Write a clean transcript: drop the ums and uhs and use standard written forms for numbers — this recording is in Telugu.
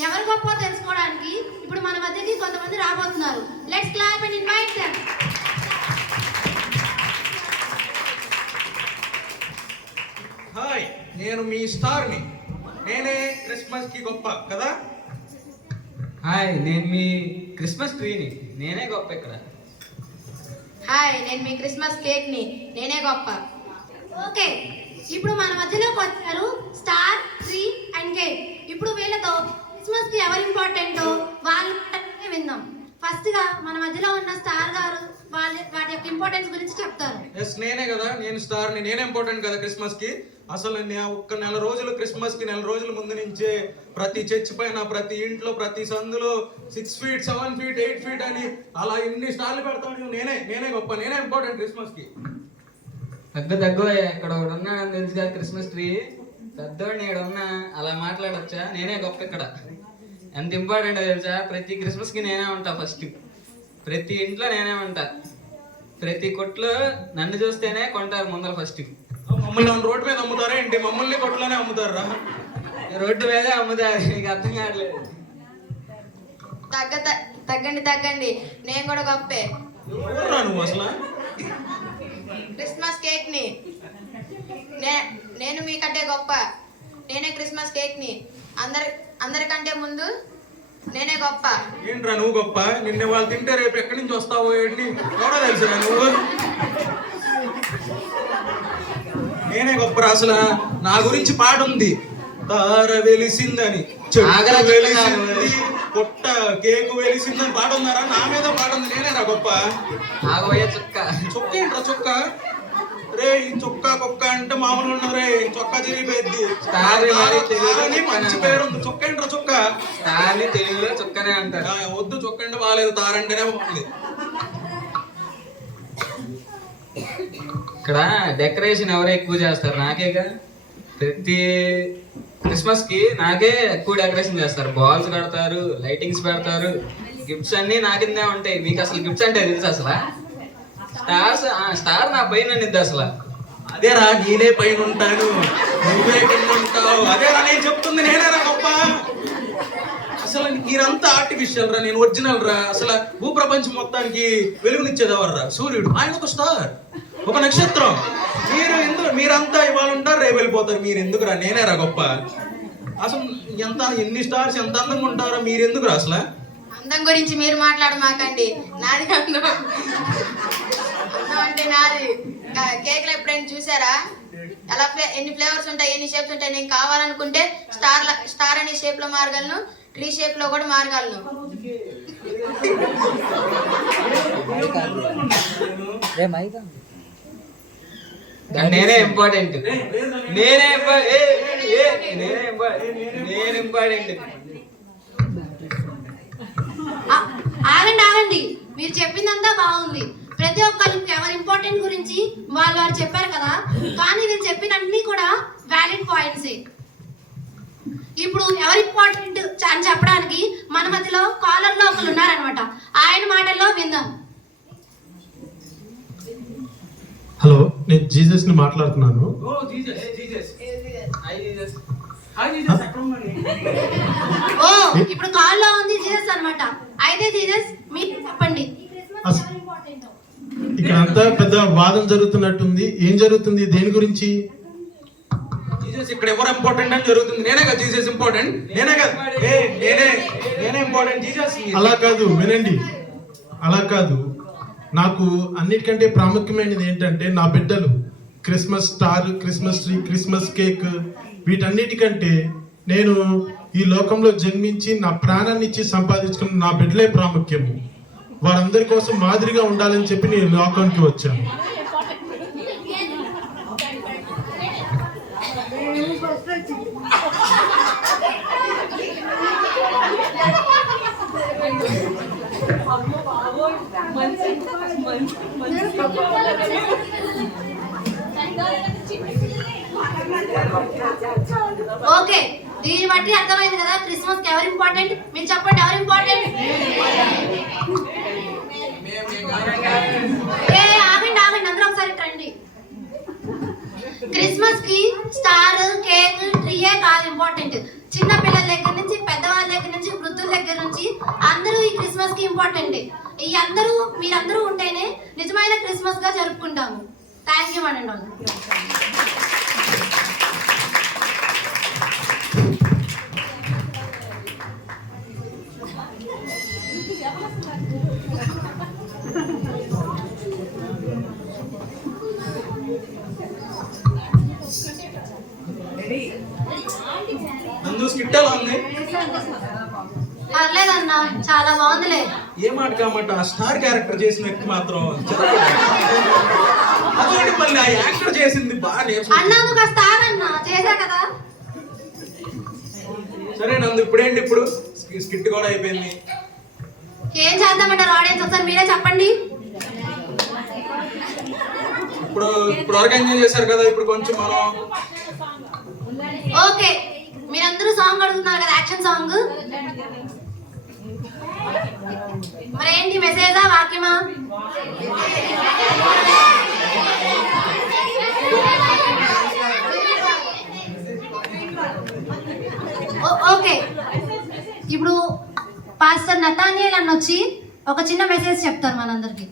ఎవరు గొప్ప తెలుసుకోవడానికి ఇప్పుడు మన మధ్యకి కొంతమంది రాబోతున్నారు. Let's clap and invite them. Hi, నేను మీ స్టార్ని. నేనే క్రిస్మస్ కి గొప్ప కదా. హాయ్, నేను మీ క్రిస్మస్ ట్రీని. నేనే గొప్ప ఇక్కడ. హాయ్, నేను మీ క్రిస్మస్ కేక్ ని. నేనే గొప్ప. ఓకే, ఇప్పుడు మన మధ్యలోకి వచ్చారు స్టార్, ట్రీ అండ్ కేక్. ఇప్పుడు వీళ్ళతో క్రిస్మస్ కి ఎవరు ఇంపార్టెంటో వాళ్ళు విందాం. ఫస్ట్ గా మన మధ్యలో ఉన్న స్టార్ గారు వాటి యొక్క ఇంపార్టెన్స్ గురించి చెప్తారు. ఎస్, నేనే కదా, నేను స్టార్ని. నేనే ఇంపార్టెంట్ కదా క్రిస్మస్ కి. అసలు ఒక్క నెల రోజులు క్రిస్మస్ కి నెల రోజుల ముందు నుంచే ప్రతి చర్చ్ పైన, ప్రతి ఇంట్లో, ప్రతి సందులో 6 feet 7 feet 8 feet అని అలా ఎన్ని స్టార్లు పెడతాను. నేనే గొప్ప, నేనే ఇంపార్టెంట్ క్రిస్మస్ కి. తగ్గు ఇక్కడ ఒకడు ఉన్నాడని తెలుసు కదా క్రిస్మస్ ట్రీ. పెద్దోడిని ఇక్కడ ఉన్నా అలా మాట్లాడొచ్చా? నేనే గొప్ప ఇక్కడ. ఎంత ఇంపార్టెంట్ తెలుసా? ప్రతి క్రిస్మస్ కి నేనే ఉంటా ఫస్ట్. ప్రతి ఇంట్లో నేనే ఉంటా. ప్రతి కొట్లో నన్ను చూస్తేనే కొంటారు ముందర ఫస్ట్. మమ్మల్ని రోడ్డు మీద అమ్ముతారా ఏంటి? మమ్మల్ని కొట్లోనే అమ్ముతారా? రోడ్డు మీదే అమ్ముతారు. నీకు అర్థం కావట్లేదు. తగ్గండి, నేను కూడా గొప్పే. నువ్వు అసలు క్రిస్మస్ కేక్ ని. నేను మీకంటే గొప్ప. నేనే క్రిస్మస్ కేక్ ని. అందరికంటే ముందు నేనే గొప్ప. ఏంట్రా నువ్వు గొప్ప? నిన్న వాళ్ళు తింటే రేపు ఎక్కడి నుంచి వస్తావో ఏంటి కూడా తెలుసురా నువ్వు. నేనే గొప్ప. అసలు నా గురించి పాట ఉంది, తార వెలిసిందని, వెలిసింది పొట్ట కేకు వెలిసిందని పాట ఉందారా? నా మీద పాట ఉంది. నేనేరా గొప్ప. చొక్క ఏంట్రా చొక్క? రే ఈ చొక్కా కుక్క అంటే మామూలు ఉన్నారే, చొక్కా తిరిగిపోయింది. మంచి పేరు ఉంది. చొక్క ఏంట్రా చొక్క? తెలుగులో చొక్కనే అంటారు. వద్దు, చొక్క అంటే బాగాలేదు, తారంటేనే బాగుంది. ఇక్కడ డెకరేషన్ ఎవరు ఎక్కువ చేస్తారు? నాకేగా. ప్రతి క్రిస్మస్ కి నాకే ఎక్కువ డెకరేషన్ చేస్తారు. బాల్స్ కడతారు, లైటింగ్స్ పెడతారు, గిఫ్ట్స్ అన్ని నా కిందే ఉంటాయి. మీకు అసలు గిఫ్ట్స్ అంటే తెలుసు అసలు? స్టార్ నా పైన నిద్దు అసలు. అదేరా, నేనే పైన ఉంటాను, నువ్వే కింద ఉంటావు. అదేరా నేను చెప్తుంది. నేనేరా గొప్ప. అసలు మీరంతా ఆర్టిఫిషియల్ రా, నేను ఒరిజినల్ రా. అసలు భూప్రపంచం మొత్తానికి వెలుగునిచ్చేది ఎవర్రా? సూర్యుడు. ఆయన ఒక స్టార్, ఒక నక్షత్రం. మీరంతా ఇవాళ ఉంటారు, రేపు వెళ్ళిపోతారు. మీరు ఎందుకురా? నేనేరా గొప్ప. అసలు ఎన్ని స్టార్స్ ఎంత అందంగా ఉంటారో మీరు ఎందుకురా? అసలు అందం గురించి మీరు మాట్లాడమాకండి. నాది అందం అంటే నాది. కేక్ లో ఎప్పుడైనా చూసారా ఎలా ఎన్ని ఫ్లేవర్స్ ఉంటాయి, ఎన్ని షేప్స్ ఉంటాయి? నేను కావాలనుకుంటే స్టార్ అనే షేప్ లో మారగలను, ట్రీ షేప్ లో కూడా మారగలను. నేనే ఇంపార్టెంట్. ఆగండి, మీరు చెప్పిందంతా బాగుంది. ప్రతి ఒక్కరికి ఎవరి ఇంపార్టెంట్ గురించి వాళ్ళు చెప్పారు కదా. కానీ మీరు చెప్పినన్ని కూడా వ్యాలిడ్ పాయింట్స్. ఇప్పుడు ఎవరి ఇంపార్టెంట్ అని చెప్పడానికి మన మధ్యలో కాలర్ లో ఒకరు ఉన్నారనమాట. ఆయన మాటల్లో విందాం. హలో, నేను జీసస్ ని మాట్లాడుతున్నాను. ఇప్పుడు కాల్ లో ఉంది జీసస్ అనమాట. అయితే జీసస్ మీరు చెప్పండి, ఇక్కడ అంతా పెద్ద వాదం జరుగుతున్నట్టుంది. ఏం జరుగుతుంది? దేని గురించి? జీసస్ ఇక్కడ ఎవరు ఇంపార్టెంట్ అని జరుగుతుంది. నేనే కదా జీసస్ ఇంపార్టెంట్. నేనే కదా, నేనే ఇంపార్టెంట్. జీసస్ అలా కాదు, వినండి. అలా కాదు. నాకు అన్నిటికంటే ప్రాముఖ్యమైనది ఏంటంటే నా బిడ్డలు. Christmas star, Christmas tree, Christmas cake, వీటన్నిటికంటే నేను ఈ లోకంలో జన్మించి నా ప్రాణాన్ని ఇచ్చి సంపాదించుకున్న నా బిడ్డలే ప్రాముఖ్యము. వారందరి కోసం మాదిరిగా ఉండాలని చెప్పి నేను లోకానికి వచ్చాను. ఓకే, దీన్ని బట్టి అర్థమైంది కదా క్రిస్మస్ కి ఎవరు ఇంపార్టెంట్. మీరు చెప్పండి, ఎవరు ఇంపార్టెంట్? ఆగండి, అందరూ ఒకసారి రండి. క్రిస్మస్ కి స్టార్, కేక్, ట్రీయే కాదు ఇంపార్టెంట్. చిన్న పిల్లల దగ్గర నుంచి పెద్దవాళ్ళ దగ్గర దగ్గర నుంచి అందరూ ఈ క్రిస్మస్ కి ఇంపార్టెంట్. ఈ అందరూ మీరందరూ ఉంటేనే నిజమైన క్రిస్మస్ గా జరుపుకుంటాము. థ్యాంక్ యూ అండి. నందు స్కిట్ ఎలా ఉంది? పర్లేదన్నా, చాలా బాగుందిలే. ఏ మాట కామాట ఆ స్టార్ క్యారెక్టర్ చేసిన వ్యక్తి మాత్రం అదొకటి, మళ్ళీ ఆ యాక్టర్ చేసింది బాగా నేర్చుకో. అన్నా నువ్వు కాస్త ఆగన్నా, చేశా కదా. సరే నందు, ఇప్పుడేంటి? ఇప్పుడు స్కిట్ కూడా అయిపోయింది. ఏం చేద్దామంటారు ఆడియన్స్? ఒకసారి మీరే చెప్పండి. ఇప్పుడు వరకు ఎంజాయ్ చేశారు కదా, ఇప్పుడు కొంచెం మనం ఓకే, మీరందరూ సాంగ్ అడుగుతున్నారు కదా, యాక్షన్ సాంగ్. మరి ఏంటి, మెసేజా వాక్యమా? ఓకే, ఇప్పుడు పాస్టర్ నతానియల్ అన్న వచ్చి ఒక చిన్న మెసేజ్ చెప్తారు మనందరికి.